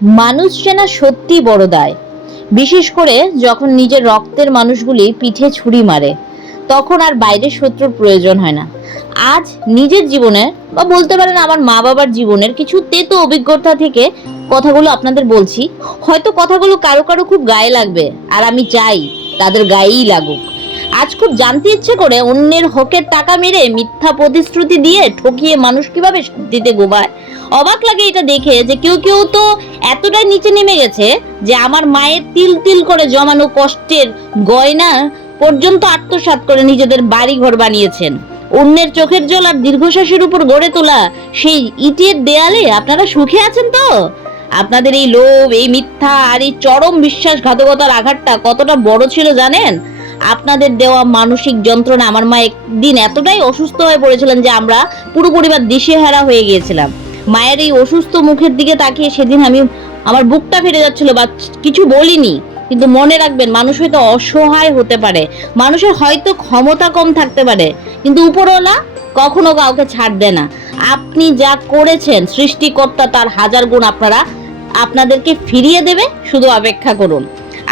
মানুষ চেনা সত্যি বড় দায়, বিশেষ করে যখন নিজের রক্তের মানুষগুলি পিঠে ছুরি মারে, তখন আর বাইরের শত্রুর প্রয়োজন হয় না। আজ নিজের জীবনের বা বলতে পারেন আমার মা বাবার জীবনের কিছু তেতো অভিজ্ঞতা থেকে কথাগুলো আপনাদের বলছি। হয়তো কথাগুলো কারো কারো খুব গায়ে লাগবে, আর আমি চাই তাদের গায়েই লাগুক। আজ খুব জানতে ইচ্ছে করে অন্যের হকের টাকা মেরে মিথ্যা প্রতিশ্রুতি দিয়ে ঠকিয়ে মানুষ কিভাবে শান্তিতে গোবায়। অবাক লাগে এটা দেখে যে কেউ কেউ তো এতটাই নিচে নেমে গেছে যে আমার মায়ের তিল তিল করে জমানো কষ্টের গয়না পর্যন্ত আত্মসাৎ করে নিজেদের বাড়ি ঘর বানিয়েছেন। অন্যের চোখের জল আর দীর্ঘশ্বাসের উপর গড়ে তোলা সেই ইটের দেয়ালে আপনারা সুখে আছেন তো? আপনাদের এই লোভ, এই মিথ্যা আর এই চরম বিশ্বাসঘাতকতার আঘাতটা কতটা বড় ছিল জানেন? আপনাদের দেওয়া মানসিক যন্ত্রণা। আমার মা একদিন এতটাই অসুস্থ হয়ে পড়েছিলেন যে আমরা পুরো পরিবার দিশেহারা হয়ে গিয়েছিলাম। মায়ের এই অসুস্থ মুখের দিকে তাকিয়ে সেদিন আমার বুকটা ফেটে যাচ্ছিল, বা কিছু বলিনি। কিন্তু মনে রাখবেন, মানুষ হয়তো অসহায় হতে পারে, মানুষের হয়তো ক্ষমতা কম থাকতে পারে, কিন্তু উপরওয়ালা কখনো কাউকে ছাড় দেয় না। আপনি যা করেছেন, সৃষ্টিকর্তা তার হাজার গুণ আপনাদেরকে ফিরিয়ে দেবে, শুধু অপেক্ষা করুন।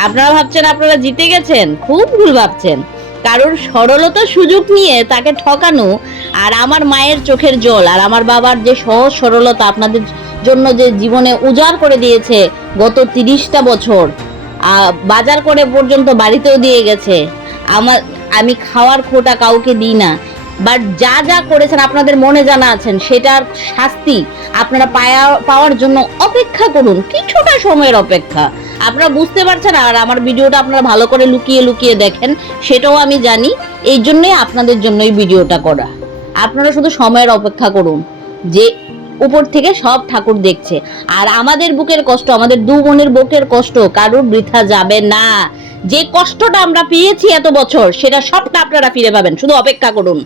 আপনারা ভাবছেন আপনারা জিতে গেছেন, খুব ভুল ভাবছেন। কারোর সরলতার সুযোগ নিয়ে তাকে ঠকানো, আর আমার মায়ের চোখের জল আর আমার বাবার যে সহজ সরলতা আপনাদের জন্য যে জীবনে উজাড় করে দিয়েছে গত 30টা বছর, বাজার করে পর্যন্ত বাড়িতেও দিয়ে গেছে। আমি খাওয়ার খোটা কাউকে দিই না, বাট যা যা করেছেন আপনাদের মনে জানা আছেন, সেটার শাস্তি আপনারা পাওয়ার জন্য অপেক্ষা করুন, কিছুটা সময়ের অপেক্ষা। আপনারা বুঝতে পারছেন, আর আমার ভিডিওটা আপনারা ভালো করে লুকিয়ে লুকিয়ে দেখেন, সেটাও আমি জানি। এই জন্যই আপনাদের জন্য এই ভিডিওটা করা। আপনারা শুধু সময়ের অপেক্ষা করুন, যে উপর থেকে সব ঠাকুর দেখছে। আর আমাদের বুকের কষ্ট, আমাদের দু বোনের বুকের কষ্ট কারোর বৃথা যাবে না। যে কষ্টটা আমরা পেয়েছি এত বছর, সেটা সবটা আপনারা ফিরে পাবেন, শুধু অপেক্ষা করুন।